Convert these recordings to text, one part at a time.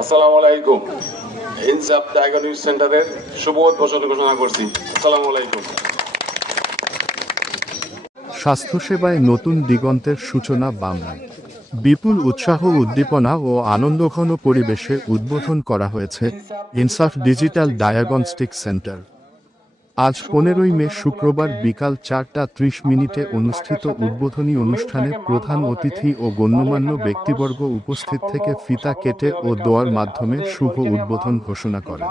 আসসালামু আলাইকুম। ইনসাফ ডায়াগনস্টিক সেন্টারের শুভ উদ্বোধন ঘোষণা করছি। আসসালামু আলাইকুম। স্বাস্থ্যসেবায় নতুন দিগন্তের সূচনা বাংলায়। বিপুল উৎসাহ উদ্দীপনা ও আনন্দঘন পরিবেশে উদ্বোধন করা হয়েছে ইনসাফ ডিজিটাল ডায়াগনস্টিক সেন্টার। আজ 15ই মে শুক্রবার বিকাল 4:30 অনুষ্ঠিত উদ্বোধনী অনুষ্ঠানে প্রধান অতিথি ও গণ্যমান্য ব্যক্তিবর্গ উপস্থিত থেকে ফিতা কেটে ও দোয়ার মাধ্যমে শুভ উদ্বোধন ঘোষণা করেন।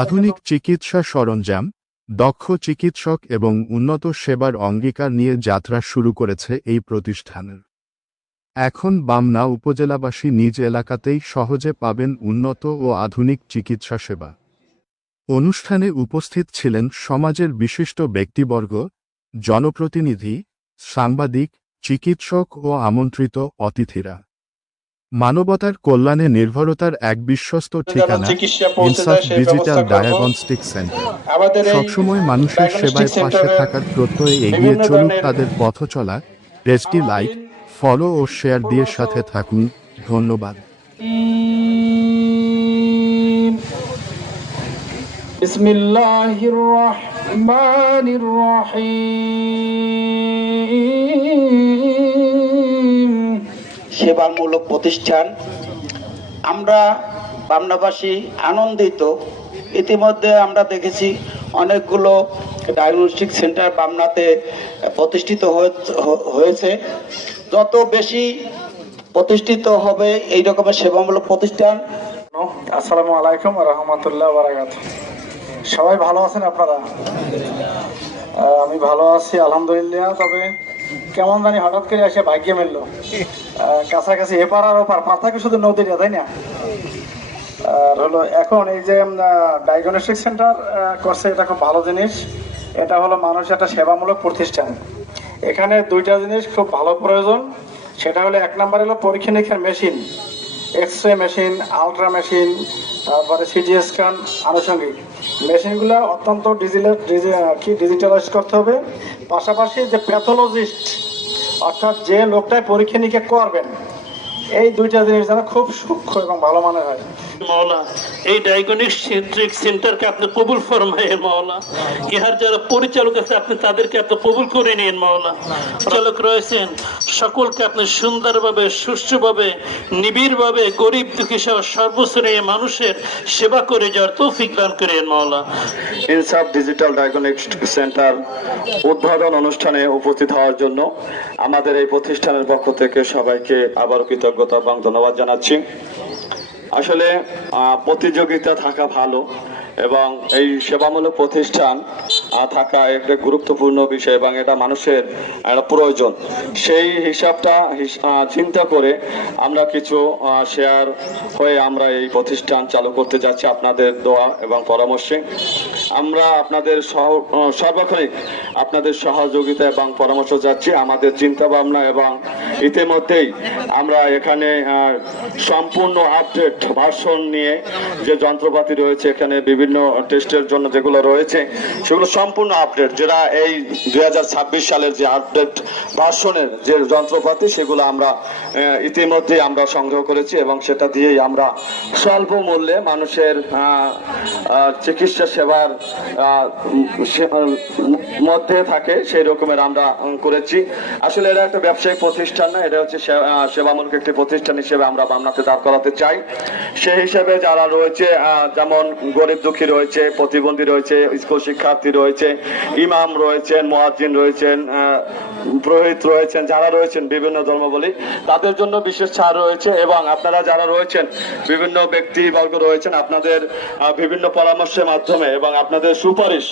আধুনিক চিকিৎসা সরঞ্জাম, দক্ষ চিকিৎসক এবং উন্নত সেবার অঙ্গীকার নিয়ে যাত্রা শুরু করেছে এই প্রতিষ্ঠানের। এখন বামনা উপজেলাবাসী নিজ এলাকাতেই সহজে পাবেন উন্নত ও আধুনিক চিকিৎসা সেবা। অনুষ্ঠানে উপস্থিত ছিলেন সমাজের বিশিষ্ট ব্যক্তিবর্গ, জনপ্রতিনিধি, সাংবাদিক, চিকিৎসক ও আমন্ত্রিত অতিথিরা। মানবতার কল্যাণে নির্ভরতার এক বিশ্বস্ত ঠিকানা ইনসাফ ডিজিটাল ডায়াগনস্টিক সেন্টার। সবসময় মানুষের সেবায় পাশে থাকার প্রত্যয়ে এগিয়ে চলুক তাদের পথ চলা। পেজটি লাইক, ফলো ও শেয়ার দিয়ে সাথে থাকুন। ধন্যবাদ। বিসমিল্লাহির রহমানির রহিম। সেবামূলক প্রতিষ্ঠান, আমরা বামনাবাসী আনন্দিত। ইতিমধ্যে আমরা দেখেছি অনেকগুলো ডায়াগনস্টিক সেন্টার বামনাতে প্রতিষ্ঠিত হয়েছে। যত বেশি প্রতিষ্ঠিত হবে এই রকমের সেবামূলক প্রতিষ্ঠান। আসসালামু আলাইকুম ওয়া রাহমাতুল্লাহি ওয়া বারাকাতুহু। সবাই ভালো আছেন আপনারা? আমি ভালো আছি আলহামদুলিল্লাহ। তবে কেমন জানি হঠাৎ করে এসে ভাগ্যে মিললো, কাছাকাছি এপার আর ওপার, পার থাকে শুধু নদীটা, তাই না? আর হলো এখন এই যে ডায়াগনস্টিক সেন্টার করছে, এটা খুব ভালো জিনিস। এটা হলো মানুষের একটা সেবামূলক প্রতিষ্ঠান। এখানে দুইটা জিনিস খুব ভালো প্রয়োজন। সেটা হলো, এক নম্বর হলো পরীক্ষা নিরীক্ষার machine, X-ray machine, ultra machine, তারপরে সিটি স্ক্যান আনুষঙ্গিক মেশিনগুলো অত্যন্ত ডিজিটালাইজ করতে হবে। পাশাপাশি যে প্যাথোলজিস্ট, অর্থাৎ যে লোকটাই পরীক্ষা নিরীক্ষা করবেন, এই দুইটা জিনিস যেন খুব সূক্ষ্ম এবং ভালো মানের হয়। মৌলা, এই ডায়াগনস্টিক সেন্টারকে আপনি কবুল ফরমায়েন মৌলা। ইহার যারা পরিচালক আছে আপনি তাদেরকে আপনি কবুল করে নিন মৌলা। পরিচালক রয়েছেন সকলকে আপনি সুন্দরভাবে, সুষ্ঠুভাবে, নিবিড়ভাবে গরিব দুঃখী সহ সর্বশ্রেণীর মানুষের সেবা করে যাওয়ার তৌফিক দান করেন মৌলা। ইনসাফ ডিজিটাল ডায়াগনস্টিক সেন্টার উদ্বোধন অনুষ্ঠানে উপস্থিত হওয়ার জন্য আমাদের এই প্রতিষ্ঠানের পক্ষ থেকে সবাইকে আবারও কৃতজ্ঞতা এবং ধন্যবাদ জানাচ্ছি। আসলে প্রতিযোগিতা থাকা ভালো এবং এই সেবামূলক প্রতিষ্ঠান থাকা একটা গুরুত্বপূর্ণ বিষয় এবং এটা মানুষের একটা প্রয়োজন। সেই হিসাবটা চিন্তা করে আমরা কিছু শেয়ার হয়ে আমরা এই প্রতিষ্ঠান চালু করতে যাচ্ছি আপনাদের দোয়া এবং পরামর্শে। আমরা আপনাদের সর্বক্ষণিক আপনাদের সহযোগিতা এবং পরামর্শ যাচ্ছি, আমাদের চিন্তা ভাবনা, এবং ইতিমধ্যেই আমরা এখানে সম্পূর্ণ আপডেট ভার্সন নিয়ে যে যন্ত্রপাতি রয়েছে, এখানে বিভিন্ন টেস্টের জন্য যেগুলো রয়েছে সেগুলো সম্পূর্ণ আপডেট, যেটা এই 2026 সালের যে আপডেট ভার্সনের যে যন্ত্রপাতি সেগুলো আমরা ইতিমধ্যেই আমরা সংগ্রহ করেছি এবং সেটা দিয়েই আমরা স্বল্প মূল্যে মানুষের চিকিৎসা সেবার মধ্যে থাকে সেই রকমের আমরা করেছি। আসলে এটা একটা ব্যবসায়িক প্রতিষ্ঠান না, এটা হচ্ছে সেবামূলক একটি প্রতিষ্ঠান হিসেবে আমরা বামনাতে দাঁড় করাতে চাই। সেই হিসাবে যারা রয়েছে, যেমন গরিব দুঃখী রয়েছে, প্রতিবন্ধী রয়েছে, স্কুল শিক্ষার্থী রয়েছে, ইমাম রয়েছেন, মুয়াজ্জিন রয়েছেন, পুরোহিত রয়েছেন, যারা রয়েছেন বিভিন্ন ধর্মাবলী, তাদের জন্য বিশেষ ছাড় রয়েছে। এবং আপনারা যারা রয়েছেন বিভিন্ন ব্যক্তিবর্গ রয়েছেন, আপনাদের বিভিন্ন পরামর্শের মাধ্যমে এবং আপনাদের সুপারিশ,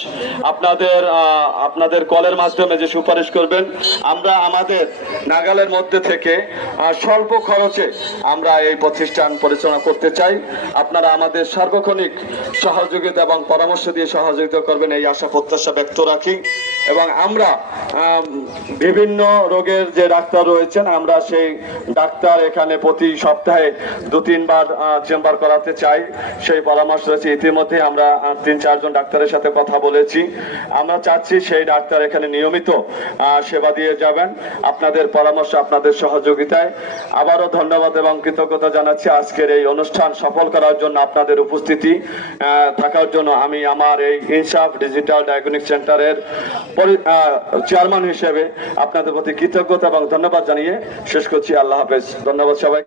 আপনাদের কলের মাধ্যমে যে সুপারিশ করবেন, আমরা আমাদের নাগালের মধ্যে থেকে স্বল্প খরচে আমরা এই প্রতিষ্ঠান পরিচালনা করতে চাই। আপনারা আমাদের সার্বক্ষণিক সহযোগিতা এবং পরামর্শ দিয়ে সহযোগিতা করবেন এই আশা প্রত্যাশা ব্যক্ত রাখি। এবং আমরা বিভিন্ন রোগের যে ডাক্তার রয়েছেন, আমরা সেই ডাক্তার এখানে প্রতি সপ্তাহে 2-3 বার চেম্বার করাতে চাই, সেই পরামর্শ রয়েছে। ইতিমধ্যে আমরা 3-4 জন ডাক্তারের সাথে কথা বলেছি। আমরা চাচ্ছি সেই ডাক্তার এখানে নিয়মিত সেবা দিয়ে যাবেন। আপনাদের পরামর্শ, আপনাদের সহযোগিতায় আবারও ধন্যবাদ এবং কৃতজ্ঞতা জানাচ্ছি আজকের এই অনুষ্ঠান সফল করার জন্য, আপনাদের উপস্থিতি থাকার জন্য। আমি আমার এই ইনসাফ ডিজিটাল ডায়াগনস্টিক সেন্টারের চেয়ারম্যান হিসেবে আপনাদের প্রতি কৃতজ্ঞতা এবং ধন্যবাদ জানিয়ে শেষ করছি। আল্লাহ হাফেজ। ধন্যবাদ সবাই।